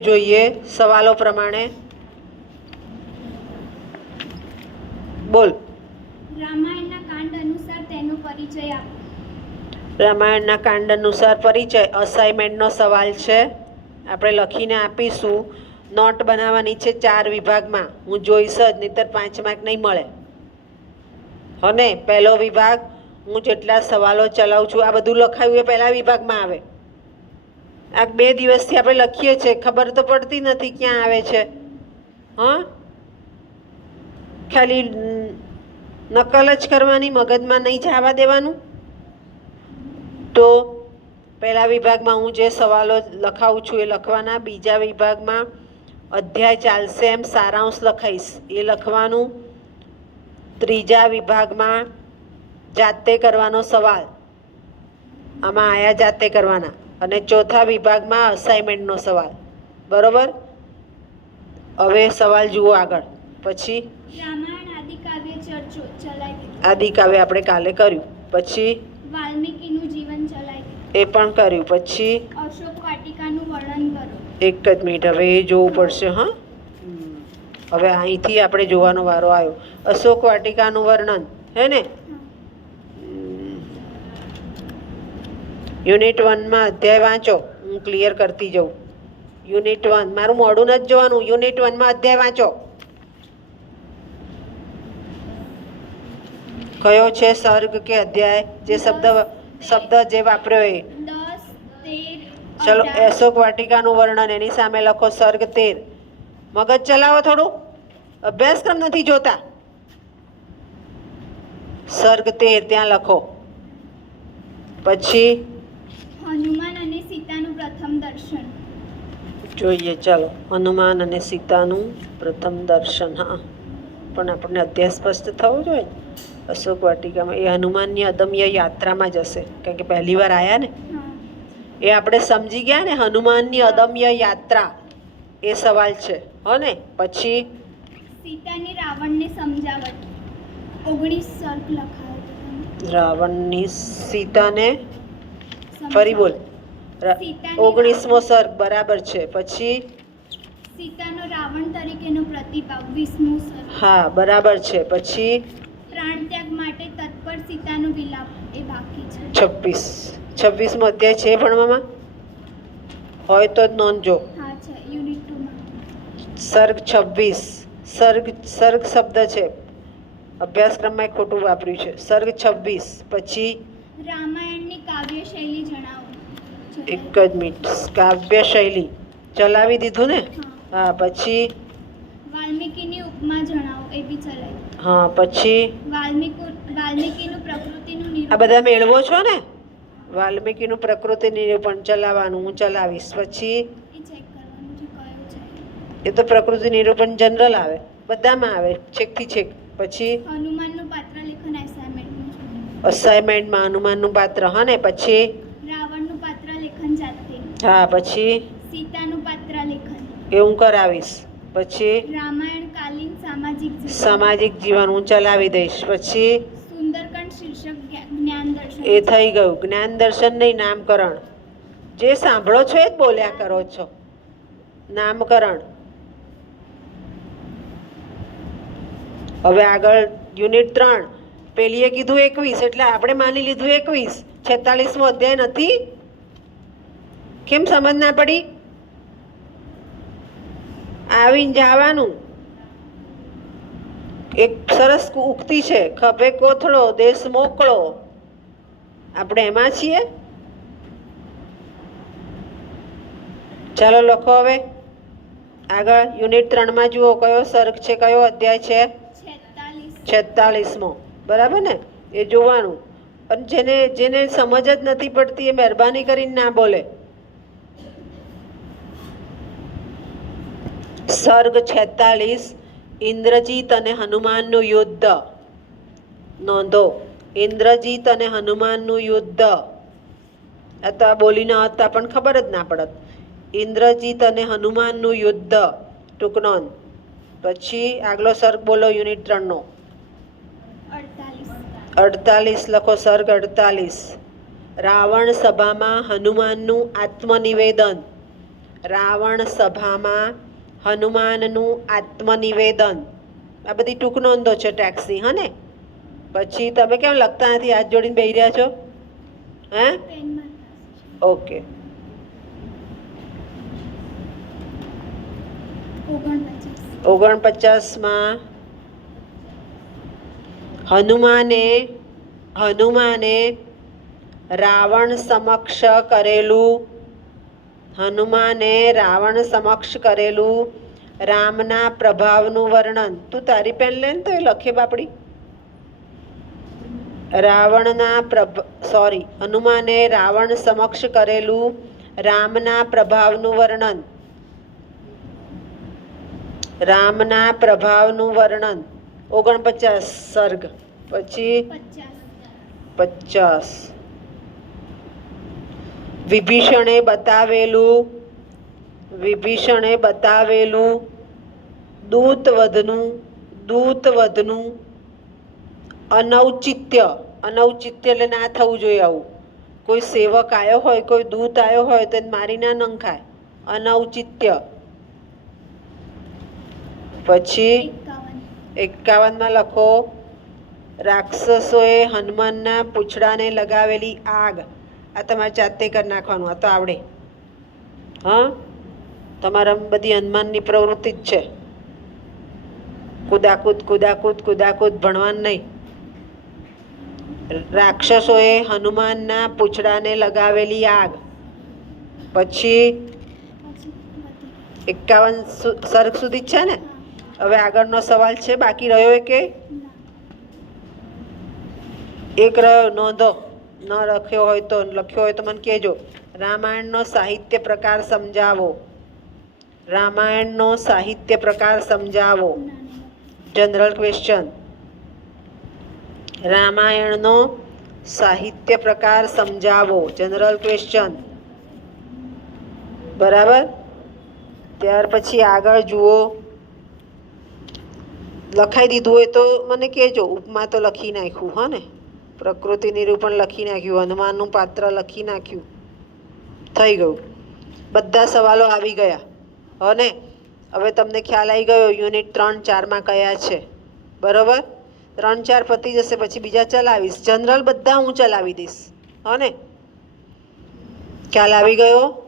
જોઈએ સવાલો પ્રમાણે બોલ. રામાયણના કાંડ અનુસાર તેનો પરિચય આપો. રામાયણના કાંડ અનુસાર પરિચય અસાઇનમેન્ટનો સવાલ છે. આપણે લખીને આપીશું. નોટ બનાવવાની છે 4 વિભાગમાં. હું જોઈશ જ, નહીંતર 5 માર્ક નહીં મળે. હને પહેલો વિભાગ હું જેટલા સવાલો ચલાવું છું આ બધું લખાયું એ પહેલા વિભાગમાં આવે. આ 2 દિવસથી આપણે લખીએ છીએ, ખબર તો પડતી નથી ક્યાં આવે છે. હા, ખાલી નકલ જ કરવાની, મગજમાં નહીં જવા દેવાનું. તો પહેલા વિભાગમાં હું જે સવાલો લખાવું છું એ લખવાના. બીજા વિભાગમાં અધ્યાય ચાલશે એમ સારાંશ લખાઈશ એ લખવાનું. ત્રીજા વિભાગમાં જાતે કરવાનો સવાલ, આમાં આયા જાતે કરવાના. અને ચોથા વિભાગમાં અસાઇનમેન્ટનો સવાલ. બરોબર? હવે સવાલ જુઓ આગળ. પછી રામાયણ આદિકાવ્ય ચર્ચો ચલાવી. આદિકાવ્ય આપણે કાલે કર્યું. પછી વાલ્મીકીનું જીવન ચલાવી. એ પણ કર્યું. પછી અશોક વાટિકાનું વર્ણન કરો. એક જ મિનિટ, હવે એ જોવું પડશે. હા, હવે અહીંથી આપણે જોવાનો વારો આવ્યો. અશોક વાટિકાનું વર્ણન હે ને. યુનિટ 1માં અધ્યાય વાંચો. હું ક્લિયર કરતી જાઉં. યુનિટ 1 મારું મોડું નથી જોવાનું. યુનિટ 1માં અધ્યાય વાંચો. કયો છે સર્ગ કે અધ્યાય? જે શબ્દ જે વાપર્યો એ. 10, 13, ચલો 18. અશોક વાટિકાનું વર્ણન એની સામે લખો સર્ગ 13. મગજ ચલાવો થોડું, અભ્યાસક્રમ નથી જોતા. સર્ગ 13 ત્યાં લખો. પછી હનુમાન અને સીતાનું પ્રથમ દર્શન. જોઈએ ચાલો. હનુમાન અને સીતાનું પ્રથમ દર્શન. હા, પણ આપણને અધ્યાય સ્પષ્ટ થવો જોઈએ. અશોક વાટિકામાં એ હનુમાનની અદમ્ય યાત્રામાં જ હશે, કારણ કે પહેલી વાર આવ્યા ને. એ આપણે સમજી ગયા ને, હનુમાનની અદમ્ય યાત્રા એ સવાલ છે. હો ને. પછી સીતાની રાવણને સમજાવટ. 19 સર્ગ લખાયો. રાવણની સીતાને ફરી બોલ. સીતાની 19મો સર્ગ બરાબર છે. પછી સીતાનો રાવણ તરીકેનો પ્રતિભાવ. 20મું સર્ગ. હા બરાબર છે. પછી પ્રાણ ત્યાગ માટે તત્પર સીતાનો વિલાપ એ બાકી છે. 26મો અધ્યાય છે ભણવામાં? હોય તો જ નોંધજો. હા છે, યુનિટ 2માં. સર્ગ 26. સર્ગ શબ્દ છે, અભ્યાસક્રમમાં ખોટું વાપર્યું છે. સર્ગ 26. પછી રામાયણની કાવ્ય શૈલી જણાવો. એક જ મિનિટ. કાવ્ય શૈલી ચલાવી દીધું ને? હા. પછી વાલ્મીકીની ઉપમા જણાવો. એ બી ચલાવી. હા. પછી વાલ્મીકીનું પ્રકૃતિનું આ નિરૂપણ. બધા મેળવો છો ને? વાલ્મીકીનું પ્રકૃતિ નિરૂપણ ચલાવવાનું, હું ચલાવીશ. પછી એ ચેક કરવાનું છે કયો છે. એ તો પ્રકૃતિ નિરૂપણ જનરલ આવે, બધામાં આવે, છેકથી છેક. પછી હનુમાનનું પાત્ર લેખન એસાઇનમેન્ટનું છે. અસાઇનમેન્ટમાં હનુમાનનું પાત્ર. હા ને. પછી રાવણનું પાત્ર લેખન જાતે. હા. પછી સીતાનું પાત્ર લેખન. એ હું કરાવીશ. પછી રામાયણ કાલીન સામાજિક જીવન. સામાજિક જીવન હું ચલાવી દઈશ. પછી સુંદરકાંડ શીર્ષક જ્ઞાન દર્શન. એ થઈ ગયું. જ્ઞાન દર્શન નહીં, નામકરણ. જે સાંભળો છો એ જ બોલ્યા કરો છો. નામકરણ. હવે આગળ યુનિટ 3. પેલીએ કીધું 21 એટલે આપણે માની લીધું 21. 46મો અધ્યાય નથી? કેમ સમજ ના પડી? આવીને જવાનું. એક સરસ ઉક્તિ છે, ખભે કોથળો દેશ મોકળો. આપણે એમાં છીએ. ચાલો લખો હવે આગળ. યુનિટ 3માં જુઓ કયો સર્ગ છે, કયો અધ્યાય છે? 46મો. બરાબર ને? એ જોવાનું. અને જેને સમજ જ નથી પડતી એ મહેરબાની કરીને ના બોલે. સર્ગ 46. ઇન્દ્રજીત અને હનુમાનનું યુદ્ધ. નોંધો, ઇન્દ્રજીત અને હનુમાનનું યુદ્ધ. આ તો આ બોલી ન હતા પણ ખબર જ ના પડત. ઇન્દ્રજીત અને હનુમાનનું યુદ્ધ. ટૂંક નોંધ. પછી આગલો સર્ગ બોલો યુનિટ 3નો. 48 લખો. સર્ગ 48. રાવણ સભામાં હનુમાનનું આત્મનિવેદન. રાવણ સભામાં હનુમાનનું આત્મનિવેદન. આ બધી ટૂંક નોંધો છે ટેક્સની, હા ને? પછી તમે કેમ લખતા નથી, હાથ જોડીને બેસી રહ્યા છો? હે? પેનમાં ઓકે. 49માં હનુમાને રાવણ સમક્ષ કરેલું રામના પ્રભાવનું વર્ણન. તું તારી પેન લે ને તો એ લખે બાપડી. હનુમાને રાવણ સમક્ષ કરેલું રામના પ્રભાવનું વર્ણન. 49 સર્ગ. પછી 50 વિભીષણે બતાવેલું દૂતવધનું અનૌચિત્ય. અનૌચિત્ય એટલે ના થવું જોઈએ આવું. કોઈ સેવક આવ્યો હોય, કોઈ દૂત આવ્યો હોય તો એને મારી ના નંખાય. અનૌચિત્ય. પછી 51માં લખો રાક્ષસોએ હનુમાનના પૂંછડાને લગાવેલી આગ. આ તમારે જાતે કરી નાખવાનું, આ તો આવડે. હા, તમારા બધી હનુમાનની પ્રવૃત્તિ જ છે. કુદાકૂદ ભણવાનું નહીં. રાક્ષસોએ હનુમાનના પૂંછડાને લગાવેલી આગ. પછી 51 સર્ગ સુધી જ છે ને? હવે આગળનો સવાલ છે, બાકી રહ્યો કે એક રહ્યો? નોંધો, ન લખ્યો હોય તો મને કહેજો. રામાયણનો સાહિત્ય પ્રકાર સમજાવો. General question. રામાયણનો સાહિત્ય પ્રકાર સમજાવો. General question. બરાબર. ત્યાર પછી આગળ જુઓ. લખાઈ દીધું હોય તો મને કહેજો. ઉપમા તો લખી નાખ્યું, હા ને? પ્રકૃતિ નિરૂપણ લખી નાખ્યું, હનુમાનનું પાત્ર લખી નાખ્યું. થઈ ગયું. બધા સવાલો આવી ગયા. ને હવે તમને ખ્યાલ આવી ગયો યુનિટ 3, 4માં કયા છે. બરાબર. 3, 4 પતી જશે પછી બીજા ચલાવીશ. જનરલ બધા હું ચલાવી દઈશ, હા ને? ખ્યાલ આવી ગયો?